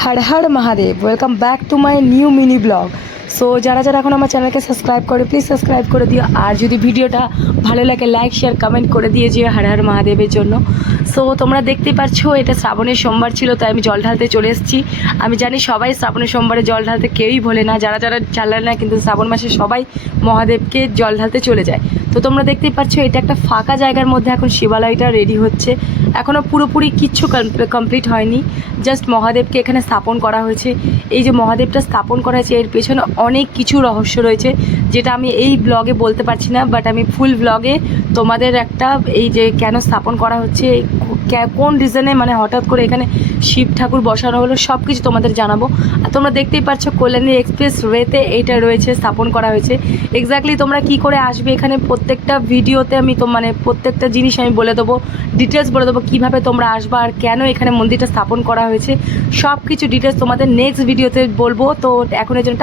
Her Har Mahadev welcome back to my new mini blog. So যারা যারা এখন আমার চ্যানেলকে সাবস্ক্রাইব করে প্লিজ সাবস্ক্রাইব করে দিও, আর যদি ভিডিওটা ভালো লাগে লাইক শেয়ার কমেন্ট করে দিয়ে যেও হর হর মহাদেবের জন্য। সো তোমরা দেখতেই পাচ্ছ এটা শ্রাবণের সোমবার ছিল, তাই আমি জল ঢালতে চলে এসেছি। আমি জানি সবাই শ্রাবণের সোমবারে জল ঢালতে কেউই ভোলে না, যারা যারা ঢালে না, কিন্তু শ্রাবণ মাসে সবাই মহাদেবকে জল ঢালতে চলে যায়। তো তোমরা দেখতেই পাচ্ছ এটা একটা ফাঁকা জায়গার মধ্যে এখন শিবালয়টা রেডি হচ্ছে, এখনও পুরোপুরি কিচ্ছু কমপ্লিট হয়নি, জাস্ট মহাদেবকে এখানে স্থাপন করা হয়েছে। এই যে মহাদেবটা স্থাপন করা হয়েছে এর পেছনে অনেক কিছু রহস্য রয়েছে, যেটা আমি এই ব্লগে বলতে পারছি না, বাট আমি ফুল ব্লগে তোমাদের একটা এই যে কেন স্থাপন করা হচ্ছে, কোন রিজনে মানে হঠাৎ করে এখানে শিব ঠাকুর বসানো হলো, সব কিছু তোমাদের জানাবো। আর তোমরা দেখতেই পাচ্ছ কল্যাণী এক্সপ্রেস ওয়েতে এইটা রয়েছে, স্থাপন করা হয়েছে। এক্স্যাক্টলি তোমরা কি করে আসবে এখানে প্রত্যেকটা ভিডিওতে আমি তো মানে প্রত্যেকটা জিনিস আমি বলে দেবো, ডিটেলস বলে দেবো কীভাবে তোমরা আসবা আর কেন এখানে মন্দিরটা স্থাপন করা হয়েছে, সব কিছু ডিটেলস তোমাদের নেক্সট ভিডিওতে বলবো। তো এখনের জন্য